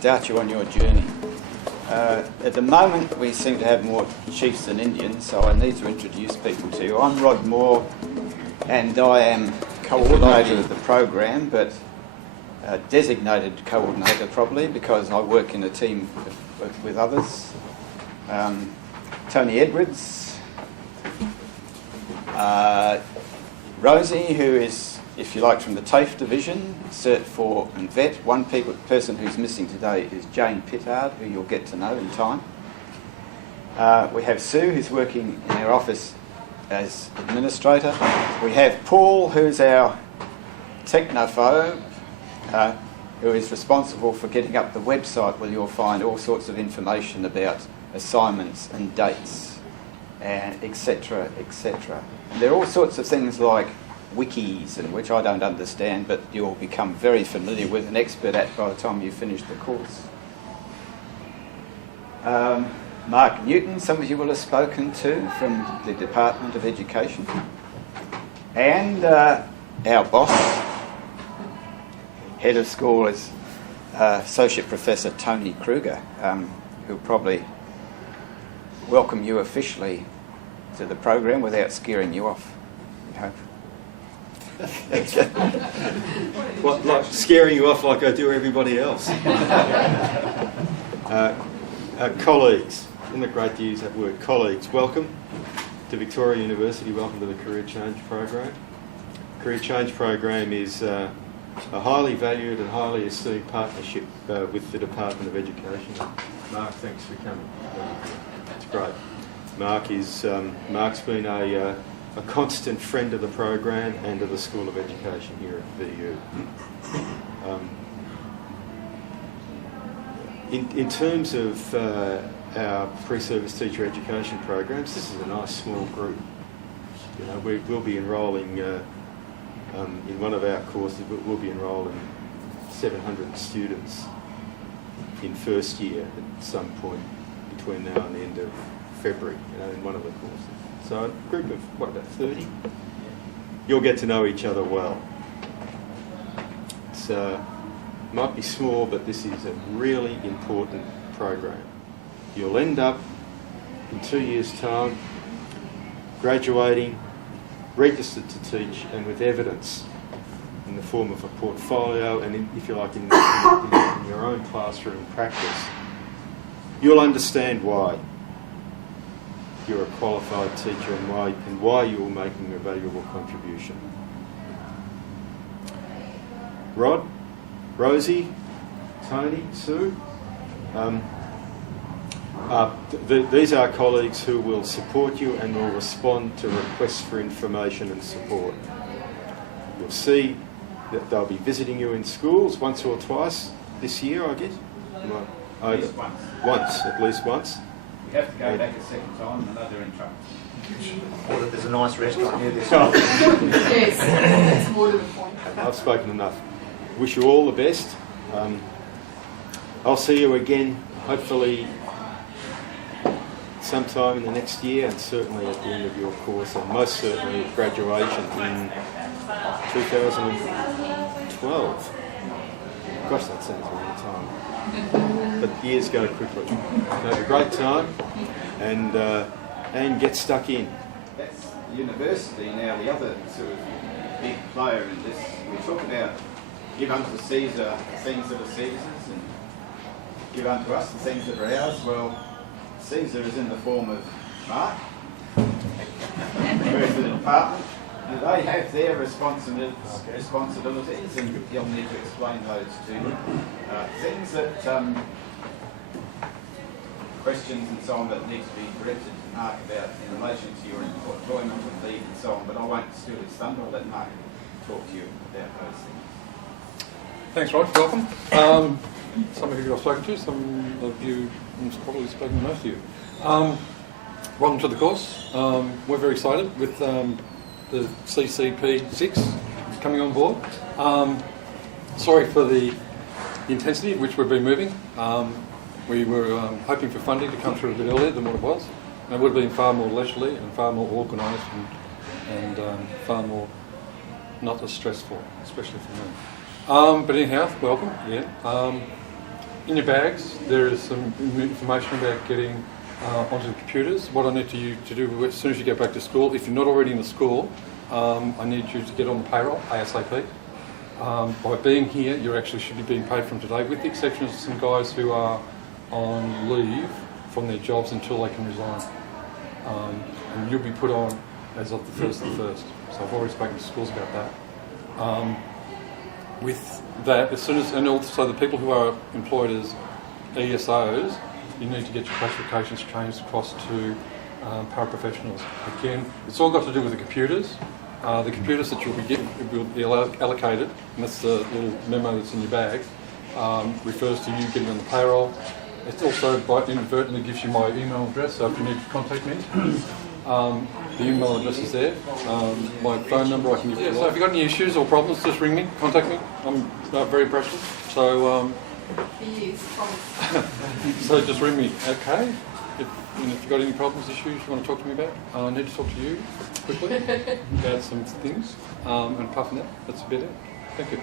start you on your journey. At the moment, we seem to have more chiefs than Indians, so I need to introduce people to you. I'm Rod Moore, and I am coordinator of the program, but designated coordinator probably, because I work in a team with others. Tony Edwards, Rosie, who is, if you like, from the TAFE division, Cert 4 and Vet. One person who's missing today is Jane Pittard, who you'll get to know in time. We have Sue, who's working in our office as administrator. We have Paul, who's our technophobe, who is responsible for getting up the website where you'll find all sorts of information about assignments and dates, and etc., etc. There are all sorts of things like wikis, and which I don't understand, but you'll become very familiar with, an expert at by the time you finish the course. Mark Newton, some of you will have spoken to, from the Department of Education. And our boss, head of school, is Associate Professor Tony Kruger, who'll probably welcome you officially to the program without scaring you off, we hope. What, like scaring you off like I do everybody else? Colleagues, isn't it great to use that word? Colleagues, welcome to Victoria University, welcome to the Career Change Program. Career Change Program is a highly valued and highly esteemed partnership with the Department of Education. Mark, thanks for coming. It's great. Mark's been a constant friend of the program and of the School of Education here at VU. In terms of our pre-service teacher education programs, this is a nice small group. You know, we'll be enrolling in one of our courses. We'll be enrolling 700 students in first year at some point between now and the end of February. You know, in one of the courses. So a group of, about 30? You'll get to know each other well. It's might be small, but this is a really important program. You'll end up, in 2 years' time, graduating, registered to teach, and with evidence in the form of a portfolio, and if you like, in your own classroom practice. You'll understand why you're a qualified teacher and why you're making a valuable contribution. Rod, Rosie, Tony, Sue, these are colleagues who will support you and will respond to requests for information and support. You'll see that they'll be visiting you in schools once or twice this year, I guess. At least once. Once, at least once. You have to go back a second time, and they're in trouble. Or that there's a nice restaurant near this. Yes, that's more to the point. I've spoken enough. Wish you all the best. I'll see you again, hopefully sometime in the next year, and certainly at the end of your course, and most certainly at graduation in 2012. Gosh, that sounds a long time. But years go quickly. Have a great time, and get stuck in. That's university now, the other sort of big player in this. We talk about give unto Caesar the things that are Caesar's, and give unto us the things that are ours. Well, Caesar is in the form of Mark, whereas the department, they have their responsibilities, and you'll need to explain those to you. Things that, questions and so on that need to be directed to Mark about in relation to your employment and leave and so on, but I won't steal his thunder. I'll let Mark talk to you about those things. Thanks, Rod. Welcome. Some of you I've spoken to, some of you I've probably spoken to most of you. Welcome to the course. We're very excited with the CCP6 coming on board. Sorry for the intensity at which we've been moving. We were hoping for funding to come through a bit earlier than what it was. And it would have been far more leisurely and far more organised and far more not as stressful, especially for me. But anyhow, welcome. Yeah. in your bags, there is some information about getting onto the computers. What I need you to do as soon as you get back to school, if you're not already in the school, I need you to get on the payroll ASAP. By being here, you actually should be being paid from today, with the exception of some guys who are on leave from their jobs until they can resign. And you'll be put on as of the 1st of the 1st. So I've already spoken to schools about that. With that, as soon as, and also the people who are employed as ESOs, you need to get your classifications changed across to paraprofessionals. Again, it's all got to do with the computers. The computers that you'll be getting will be allocated, and that's the little memo that's in your bag, refers to you getting on the payroll. It also inadvertently gives you my email address, so if you need to contact me, the email address is there. My phone number I can give you. So if you've got any issues or problems, just ring me, contact me. I'm very impressive. So, He is, promise. so just ring me, okay? If you've got any problems, issues you want to talk to me about, I need to talk to you quickly about some things. And apart from that, that's about it. Thank you.